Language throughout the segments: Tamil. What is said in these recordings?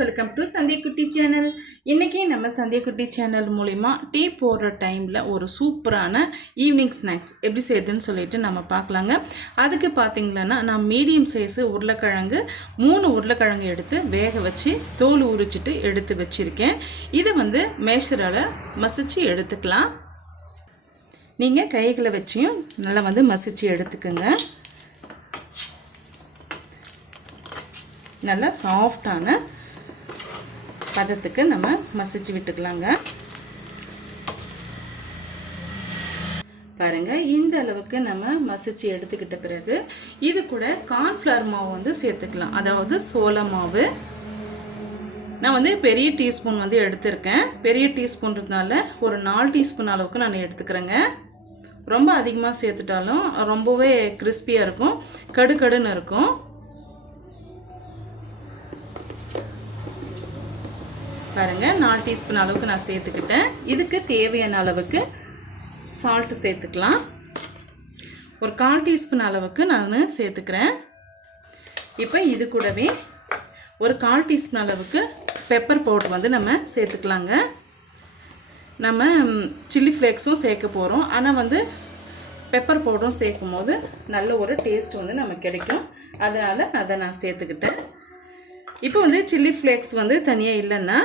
வெல்கம் டு சந்தியக்குட்டி சேனல் இன்றைக்கி நம்ம சந்தியக்குட்டி சேனல் மூலிமா டீ போடுற டைமில் ஒரு சூப்பரான ஈவினிங் ஸ்நாக்ஸ் எப்படி செய்யுதுன்னு சொல்லிட்டு நம்ம பார்க்கலாங்க. அதுக்கு பார்த்திங்கன்னா நான் மீடியம் சைஸு உருளைக்கிழங்கு மூணு உருளைக்கிழங்கு எடுத்து வேக வச்சு தோல் உரிச்சிட்டு எடுத்து வச்சுருக்கேன். இதை வந்து மேஷரால் மசிச்சு எடுத்துக்கலாம். நீங்கள் கைகளை வச்சியும் நல்லா வந்து மசிச்சு எடுத்துக்கோங்க. நல்லா சாஃப்டான பதத்துக்கு நம்ம மசிச்சு விட்டுக்கலாங்க. பாருங்க இந்த அளவுக்கு நம்ம மசிச்சு எடுத்துக்கிட்ட பிறகு இது கூட கார்ன்ஃப்ளவர் மாவு வந்து சேர்த்துக்கலாம். அதாவது சோள மாவு. நான் வந்து பெரிய டீஸ்பூன் வந்து எடுத்திருக்கேன். பெரிய டீஸ்பூன்றதுனால ஒரு நாலு டீஸ்பூன் அளவுக்கு நான் எடுத்துக்கிறேங்க. ரொம்ப அதிகமாக சேர்த்துட்டாலும் ரொம்பவே கிறிஸ்பியாக இருக்கும் கடுக்கடுன்னு இருக்கும். பாருங்கள் நாலு டீஸ்பூன் அளவுக்கு நான் சேர்த்துக்கிட்டேன். இதுக்கு தேவையான அளவுக்கு சால்ட்டு சேர்த்துக்கலாம். ஒரு கால் டீஸ்பூன் அளவுக்கு நான் சேர்த்துக்கிறேன். இப்போ இது கூடவே ஒரு கால் டீஸ்பூன் அளவுக்கு பெப்பர் பவுடர் வந்து நம்ம சேர்த்துக்கலாங்க. நம்ம சில்லி ஃப்ளேக்ஸும் சேர்க்க போகிறோம் ஆனால் வந்து பெப்பர் பவுடரும் சேர்க்கும் போது நல்ல ஒரு டேஸ்ட் வந்து நமக்கு கிடைக்கும். அதனால் அதை நான் சேர்த்துக்கிட்டேன். இப்போ வந்து சில்லி ஃப்ளேக்ஸ் வந்து தனியாக இல்லைன்னா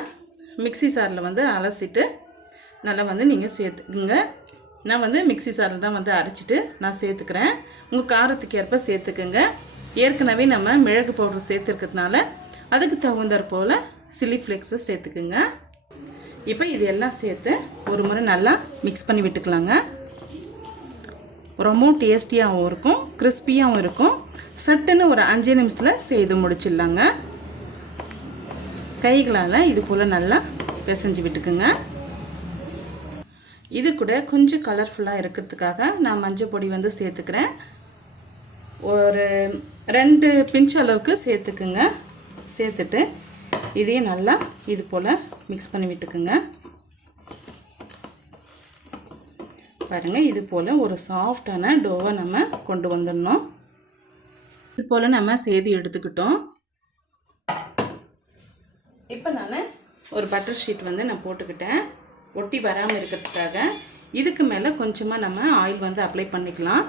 மிக்ஸி சாரில் வந்து அலசிட்டு நல்லா வந்து நீங்கள் சேர்த்துக்குங்க. நான் வந்து மிக்ஸி சாரில் தான் வந்து அரைச்சிட்டு நான் சேர்த்துக்கிறேன். உங்கள் காரத்துக்கு ஏற்ப சேர்த்துக்குங்க. ஏற்கனவே நம்ம மிளகு பவுடர் சேர்த்துருக்கிறதுனால அதுக்கு தகுந்தாற் போல் சில்லி ஃப்ளேக்ஸை சேர்த்துக்குங்க. இப்போ இது எல்லாம் சேர்த்து ஒரு முறை நல்லா மிக்ஸ் பண்ணி விட்டுக்கலாங்க. ரொம்பவும் டேஸ்டியாகவும் இருக்கும் கிறிஸ்பியாகவும் இருக்கும். சட்டுன்னு ஒரு அஞ்சு நிமிஷத்தில் செய்து முடிச்சிடலாங்க. கைகளால் இது போல் நல்லா பிசைஞ்சு விட்டுக்குங்க. இது கூட கொஞ்சம் கலர்ஃபுல்லாக இருக்கிறதுக்காக நான் மஞ்சள் பொடி வந்து சேர்த்துக்கிறேன். ஒரு ரெண்டு பிஞ்ச் அளவுக்கு சேர்த்துக்குங்க. சேர்த்துட்டு இதையும் நல்லா இது போல் மிக்ஸ் பண்ணி விட்டுக்குங்க. பாருங்கள் இது போல் ஒரு சாஃப்டான டோவை நம்ம கொண்டு வந்துடணும். இது போல் நம்ம செய்து எடுத்துக்கிட்டோம். இப்போ நான் ஒரு பட்டர் ஷீட் வந்து நான் போட்டுக்கிட்டேன். ஒட்டி வராமல் இருக்கிறதுக்காக. இதுக்கு மேலே கொஞ்சமாக நம்ம ஆயில் வந்து அப்ளை பண்ணிக்கலாம்.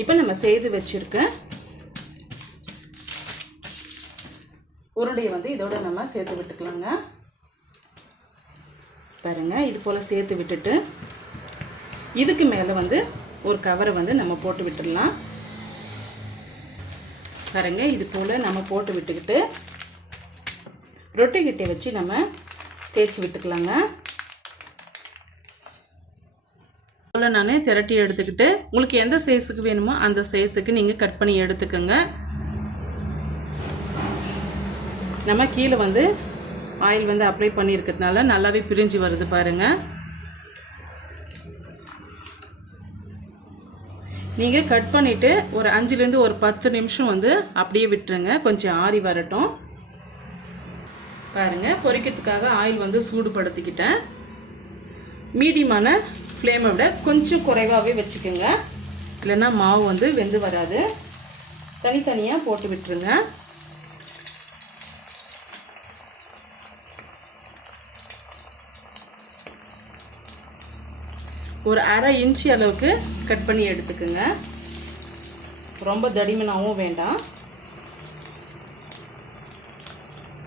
இப்போ நம்ம செய்து வச்சுருக்க உருண்டையை வந்து இதோட நம்ம சேர்த்து விட்டுக்கலாங்க. பாருங்கள் இது போல் சேர்த்து விட்டுட்டு இதுக்கு மேலே வந்து ஒரு கவரை வந்து நம்ம போட்டு விட்டுடலாம். பாருங்க இது போல் நம்ம போட்டு விட்டுக்கிட்டு ரொட்டி கட்டை வச்சு நம்ம தேய்ச்சி விட்டுக்கலாங்க. போல் நான் திரட்டி எடுத்துக்கிட்டு உங்களுக்கு எந்த சைஸுக்கு வேணுமோ அந்த சைஸுக்கு நீங்கள் கட் பண்ணி எடுத்துக்கோங்க. நம்ம கீழே வந்து ஆயில் வந்து அப்ளை பண்ணியிருக்கிறதுனால நல்லாவே பிரிஞ்சு வருது பாருங்கள் நீங்கள் கட் பண்ணிவிட்டு ஒரு அஞ்சுலேருந்து ஒரு பத்து நிமிஷம் வந்து அப்படியே விட்டுருங்க. கொஞ்சம் ஆறி வரட்டும். பாருங்கள் பொரிக்கிறதுக்காக ஆயில் வந்து சூடுபடுத்திக்கிட்டேன். மீடியமான ஃப்ளேமை விட கொஞ்சம் குறைவாகவே வச்சுக்கோங்க. இல்லைன்னா மாவு வந்து வெந்து வராது. தனித்தனியாக போட்டு விட்டுருங்க. ஒரு அரை இன்ச்சு அளவுக்கு கட் பண்ணி எடுத்துக்கோங்க. ரொம்ப தடிமனாகவும் வேண்டாம்.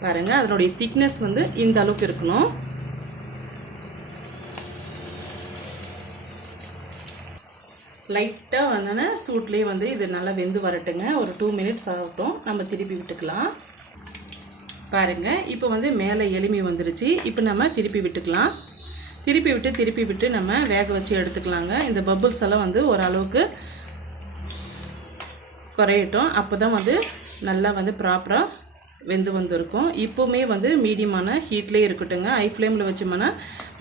பாருங்க அதனுடைய திக்னஸ் வந்து இந்த அளவுக்கு இருக்கணும். லைட்டாக வந்தோன்னே சூட்லேயே வந்து இது நல்லா வெந்து வரட்டுங்க. ஒரு டூ மினிட்ஸ் ஆகட்டும். நம்ம திருப்பி விட்டுக்கலாம். பாருங்கள் இப்போ வந்து மேலே எலுமி வந்துருச்சு. இப்போ நம்ம திருப்பி விட்டுக்கலாம். திருப்பி விட்டு திருப்பி விட்டு நம்ம வேக வச்சு எடுத்துக்கலாங்க. இந்த பபுள்ஸ் எல்லாம் வந்து ஓரளவுக்கு குறையட்டும். அப்போ தான் வந்து நல்லா வந்து ப்ராப்பராக வெந்து வந்திருக்கும். இப்போவுமே வந்து மீடியமான ஹீட்லேயே இருக்கட்டுங்க. ஐ ஃப்ளேமில் வச்சோம்னா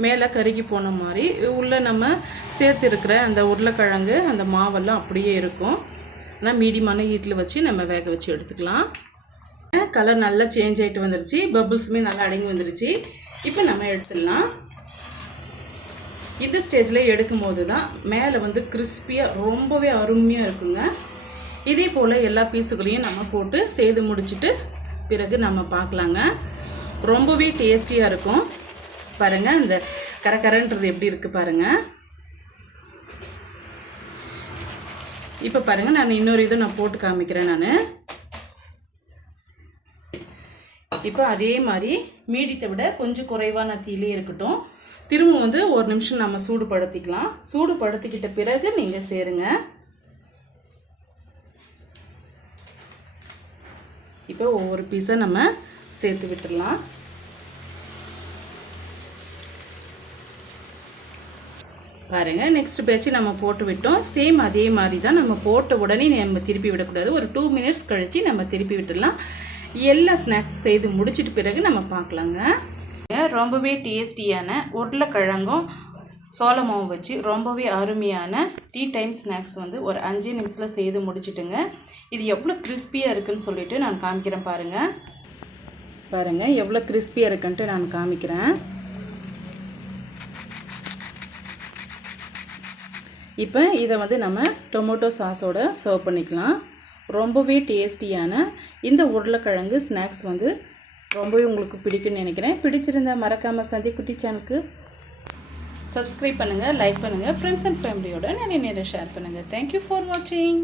மேலே கருகி போன மாதிரி உள்ளே நம்ம சேர்த்து இருக்கிற அந்த உருளைக்கிழங்கு அந்த மாவெல்லாம் அப்படியே இருக்கும். ஆனால் மீடியமான ஹீட்டில் வச்சு நம்ம வேக வச்சு எடுத்துக்கலாம். கலர் நல்லா சேஞ்ச் ஆகிட்டு வந்துருச்சு. பபுள்ஸுமே நல்லா அடங்கி வந்துருச்சு. இப்போ நம்ம எடுத்துடலாம். இந்த ஸ்டேஜில் எடுக்கும் போது தான் மேலே வந்து கிறிஸ்பியாக ரொம்பவே அருமையாக இருக்குங்க. இதே போல் எல்லா பீஸுகளையும் நம்ம போட்டு செய்து முடிச்சுட்டு பிறகு நம்ம பார்க்கலாங்க. ரொம்பவே டேஸ்டியாக இருக்கும். பாருங்கள் இந்த கரகரன்றது எப்படி இருக்குது பாருங்கள் இப்போ பாருங்கள் நான் இன்னொரு இதை நான் போட்டு காமிக்கிறேன் நான். இப்போ அதே மாதிரி மீடியத்தை விட கொஞ்சம் குறைவான தீயிலே இருக்கட்டும். திரும்ப வந்து ஒரு நிமிஷம் நம்ம சூடுபடுத்திக்கலாம். சூடுபடுத்திக்கிட்ட பிறகு நீங்கள் சேருங்க. இப்போ ஒவ்வொரு பீஸை நம்ம சேர்த்து விட்டுடலாம் பாருங்க நெக்ஸ்ட் பேச்சு நம்ம போட்டு விட்டோம். சேம் அதே மாதிரி தான் நம்ம போட்ட உடனே நம்ம திருப்பி விடக்கூடாது. ஒரு டூ மினிட்ஸ் கழித்து நம்ம திருப்பி விட்டுடலாம் எல்லா ஸ்நாக்ஸ் செய்து முடிச்சிட்டு பிறகு நம்ம பார்க்கலாங்க. ரொம்பவே டேஸ்டியான உருளைக்கிழங்கும் சோளமாவும் வச்சு ரொம்பவே அருமையான டீ டைம் ஸ்நாக்ஸ் வந்து ஒரு அஞ்சு நிமிஷத்தில் செய்து முடிச்சுட்டுங்க. இது எவ்வளோ கிறிஸ்பியாக இருக்குன்னு சொல்லிவிட்டு நான் காமிக்கிறேன் பாருங்கள் பாருங்கள் எவ்வளோ கிறிஸ்பியாக இருக்குன்ட்டு நான் காமிக்கிறேன். இப்போ இதை வந்து நம்ம டொமேட்டோ சாஸோட சர்வ் பண்ணிக்கலாம். ரொம்பவே டேஸ்டியான இந்த உருளைக்கிழங்கு ஸ்நாக்ஸ் வந்து ரொம்பவே உங்களுக்கு பிடிக்கும்னு நினைக்கிறேன். பிடிச்சிருந்தா மறக்காமல் சந்திக்குட்டி சேனலுக்கு சப்ஸ்கிரைப் பண்ணுங்கள் லைக் பண்ணுங்கள் ஃப்ரெண்ட்ஸ் அண்ட் ஃபேமிலியோட நிறைய நேரம் ஷேர் பண்ணுங்கள் தேங்க்யூ ஃபார் வாட்சிங்